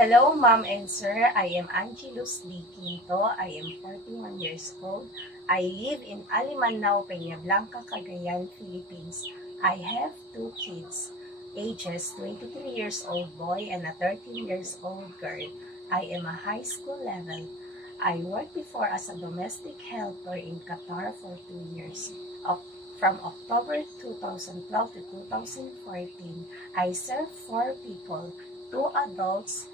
Hello, Ma'am and Sir. I am Angelus D. Quinto. I am 41 years old. I live in Alimanao, Peña Blanca, Cagayan, Philippines. I have two kids, ages 23 years old boy and a 13 years old girl. I am a high school level. I worked before as a domestic helper in Qatar for 2 years. From October 2012 to 2014, I served 4 people, 2 adults,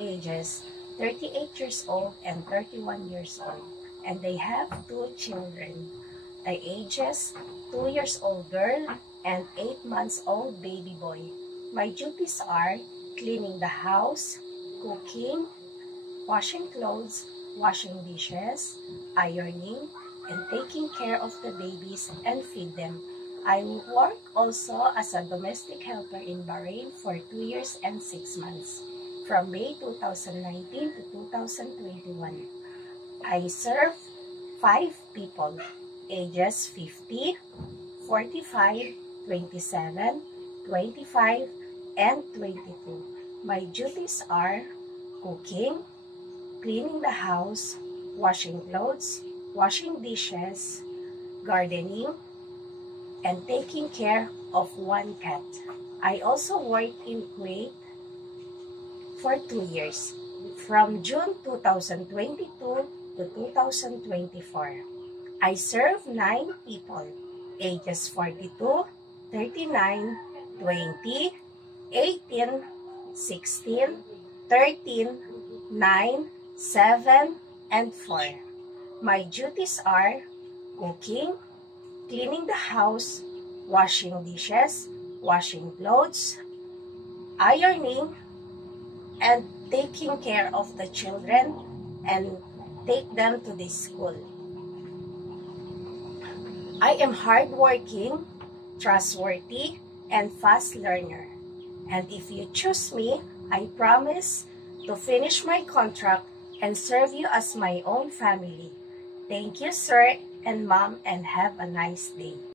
ages 38 years old and 31 years old, and they have 2 children, the ages 2 years old girl and 8 months old baby boy. My duties are cleaning the house, cooking, washing clothes, washing dishes, ironing, and taking care of the babies and feed them. I work also as a domestic helper in Bahrain for 2 years and 6 months. From May 2019 to 2021, I serve 5 people, ages 50, 45, 27, 25, and 22. My duties are cooking, cleaning the house, washing clothes, washing dishes, gardening, and taking care of 1 cat. I also work in Kuwait for 2 years, from June 2022 to 2024. I serve 9 people, ages 42, 39, 20, 18, 16, 13, 9, 7, and 4. My duties are cooking, cleaning the house, washing dishes, washing clothes, ironing, and taking care of the children and take them to the school. I am hardworking, trustworthy, and fast learner. And if you choose me, I promise to finish my contract and serve you as my own family. Thank you, sir and mom, and have a nice day.